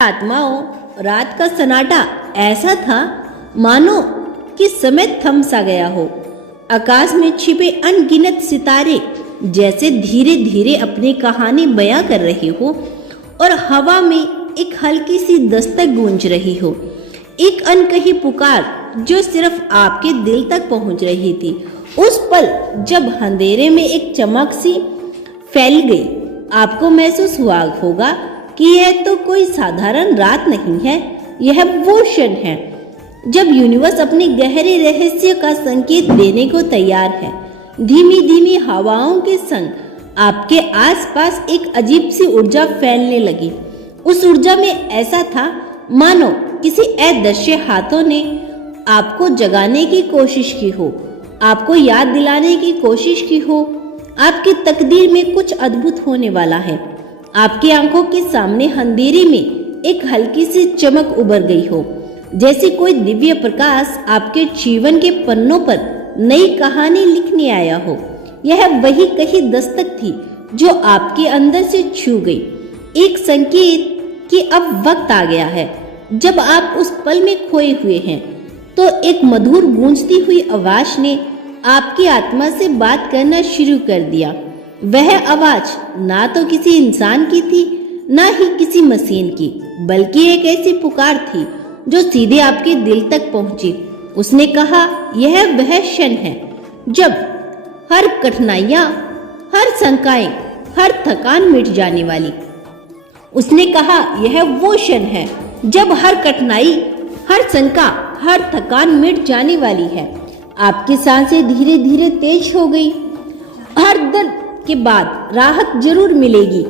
आत्माओं, रात का सन्नाटा ऐसा था मानो कि समय थम सा गया हो। आकाश में छिपे अनगिनत सितारे जैसे धीरे धीरे अपनी कहानी बयां कर रहे हो और हवा में एक हल्की सी दस्तक गूंज रही हो, एक अनकही पुकार जो सिर्फ आपके दिल तक पहुंच रही थी। उस पल जब अंधेरे में एक चमक सी फैल गई, आपको महसूस हुआ होगा कि यह तो कोई साधारण रात नहीं है, यह वो क्षण है जब यूनिवर्स अपने गहरे रहस्य का संकेत देने को तैयार है। धीमी धीमी हवाओं के संग आपके आसपास एक अजीब सी ऊर्जा फैलने लगी। उस ऊर्जा में ऐसा था मानो किसी अदृश्य हाथों ने आपको जगाने की कोशिश की हो, आपको याद दिलाने की कोशिश की हो आपकी तकदीर में कुछ अद्भुत होने वाला है। आपकी आंखों के सामने अंधेरे में एक हल्की सी चमक उभर गई हो, जैसे कोई दिव्य प्रकाश आपके जीवन के पन्नों पर नई कहानी लिखने आया हो। यह वही कही दस्तक थी जो आपके अंदर से छू गई, एक संकेत कि अब वक्त आ गया है। जब आप उस पल में खोए हुए हैं तो एक मधुर गूंजती हुई आवाज ने आपकी आत्मा से बात करना शुरू कर दिया। वह आवाज ना तो किसी इंसान की थी, ना ही किसी मशीन की, बल्कि एक ऐसी पुकार थी जो सीधे आपके दिल तक पहुंची। उसने कहा, यह वह क्षण है जब हर कठिनाइयां, हर शंकाएं, हर थकान मिट जाने वाली। उसने कहा, यह वो क्षण है जब हर कठिनाई, हर शंका, हर थकान मिट जाने वाली है। आपकी सांसें धीरे धीरे तेज हो गई। हर दर्द के बाद राहत जरूर मिलेगी।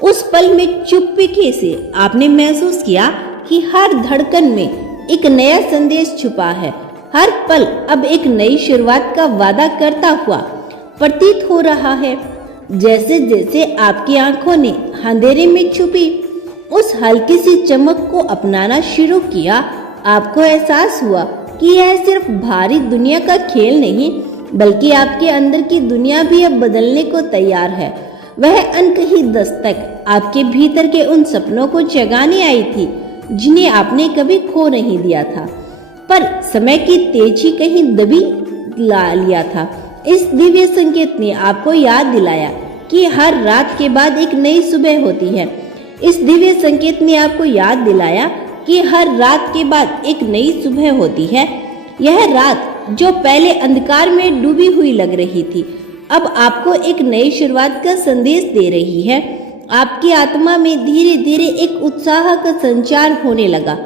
उस पल में चुप्पी से आपने महसूस किया कि हर धड़कन में एक नया संदेश छुपा है। हर पल अब एक नई शुरुआत का वादा करता हुआ प्रतीत हो रहा है। जैसे जैसे आपकी आंखों ने अंधेरे में छुपी उस हल्की सी चमक को अपनाना शुरू किया, आपको एहसास हुआ कि यह सिर्फ बाहरी दुनिया का खेल नहीं, बल्कि आपके अंदर की दुनिया भी अब बदलने को तैयार है। वह अनकही दस्तक आपके भीतर के उन सपनों को जगाने आई थी जिन्हें आपने कभी खो नहीं दिया था, पर समय की तेजी कहीं दबी ला लिया था। इस दिव्य संकेत ने आपको याद दिलाया कि हर रात के बाद एक नई सुबह होती है। इस दिव्य संकेत ने आपको याद दिलाया कि हर रात के बाद एक नई सुबह होती है। यह रात जो पहले अंधकार में डूबी हुई लग रही थी, अब आपको एक नई शुरुआत का संदेश दे रही है। आपकी आत्मा में धीरे धीरे एक उत्साह का संचार होने लगा,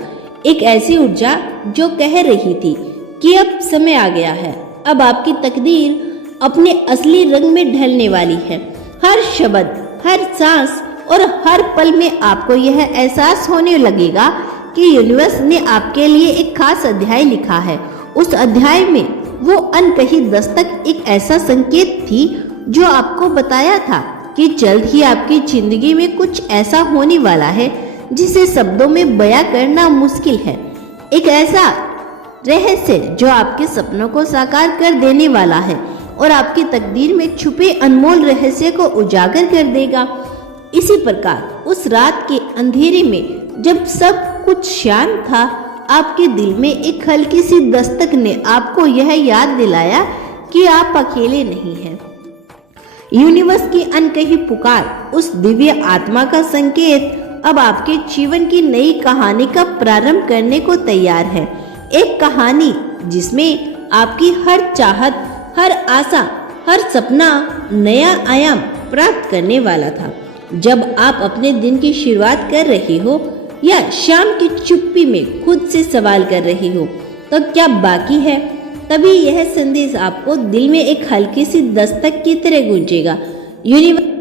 एक ऐसी ऊर्जा जो कह रही थी कि अब समय आ गया है, अब आपकी तकदीर अपने असली रंग में ढलने वाली है। हर शब्द, हर सांस और हर पल में आपको यह एहसास होने लगेगा कि यूनिवर्स ने आपके लिए एक खास अध्याय लिखा है। उस अध्याय में वो अनकही दस्तक एक ऐसा संकेत थी जो आपको बताया था कि जल्द ही आपकी जिंदगी में कुछ ऐसा होने वाला है जिसे शब्दों में बयां करना मुश्किल है। एक ऐसा रहस्य जो आपके सपनों को साकार कर देने वाला है और आपकी तकदीर में छुपे अनमोल रहस्य को उजागर कर देगा। इसी प्रकार उस रात के अंधेरे में जब सब कुछ शांत था, आपके दिल में एक हल्की सी दस्तक ने आपको यह याद दिलाया कि आप अकेले नहीं हैं। यूनिवर्स की अनकही पुकार, उस दिव्य आत्मा का संकेत अब आपके जीवन की नई कहानी का प्रारंभ करने को तैयार है। एक कहानी जिसमें आपकी हर चाहत, हर आशा, हर सपना नया आयाम प्राप्त करने वाला था। जब आप अपने दिन की शुरुआत कर रहे हो या शाम की चुप्पी में खुद से सवाल कर रहे हो तो क्या बाकी है, तभी यह संदेश आपको दिल में एक हल्की सी दस्तक की तरह गूंजेगा। यूनिवर्स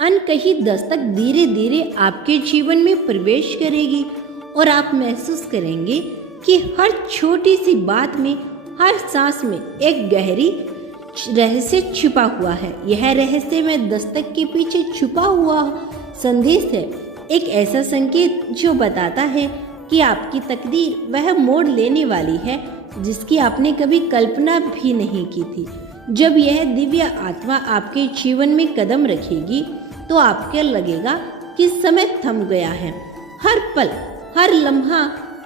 अनकही दस्तक धीरे धीरे आपके जीवन में प्रवेश करेगी और आप महसूस करेंगे कि हर छोटी सी बात में, हर सांस में एक गहरी रहस्य छुपा हुआ है। यह रहस्य में दस्तक के पीछे छुपा हुआ संदेश है, एक ऐसा संकेत जो बताता है कि आपकी तकदीर वह मोड़ लेने वाली है जिसकी आपने कभी कल्पना भी नहीं की थी। जब यह दिव्य आत्मा आपके जीवन में कदम रखेगी तो आपको लगेगा कि समय थम गया है, हर पल, हर लम्हा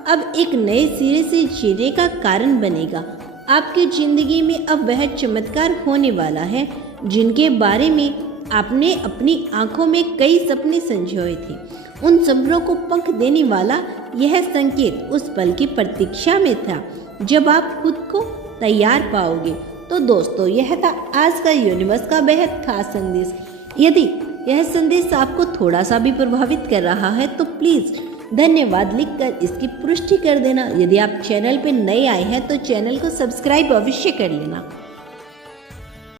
अब एक नए सिरे से जीने का कारण बनेगा। आपकी जिंदगी में अब वह चमत्कार होने वाला है जिनके बारे में आपने अपनी आंखों में कई सपने संजोए थे। उन सपनों को पंख देने वाला यह संकेत उस पल की प्रतीक्षा में था जब आप खुद को तैयार पाओगे। तो दोस्तों, यह था आज का यूनिवर्स का बेहद खास संदेश। यदि यह संदेश आपको थोड़ा सा भी प्रभावित कर रहा है तो प्लीज़ धन्यवाद लिखकर इसकी पुष्टि कर देना। यदि आप चैनल पर नए आए हैं तो चैनल को सब्सक्राइब अवश्य कर लेना।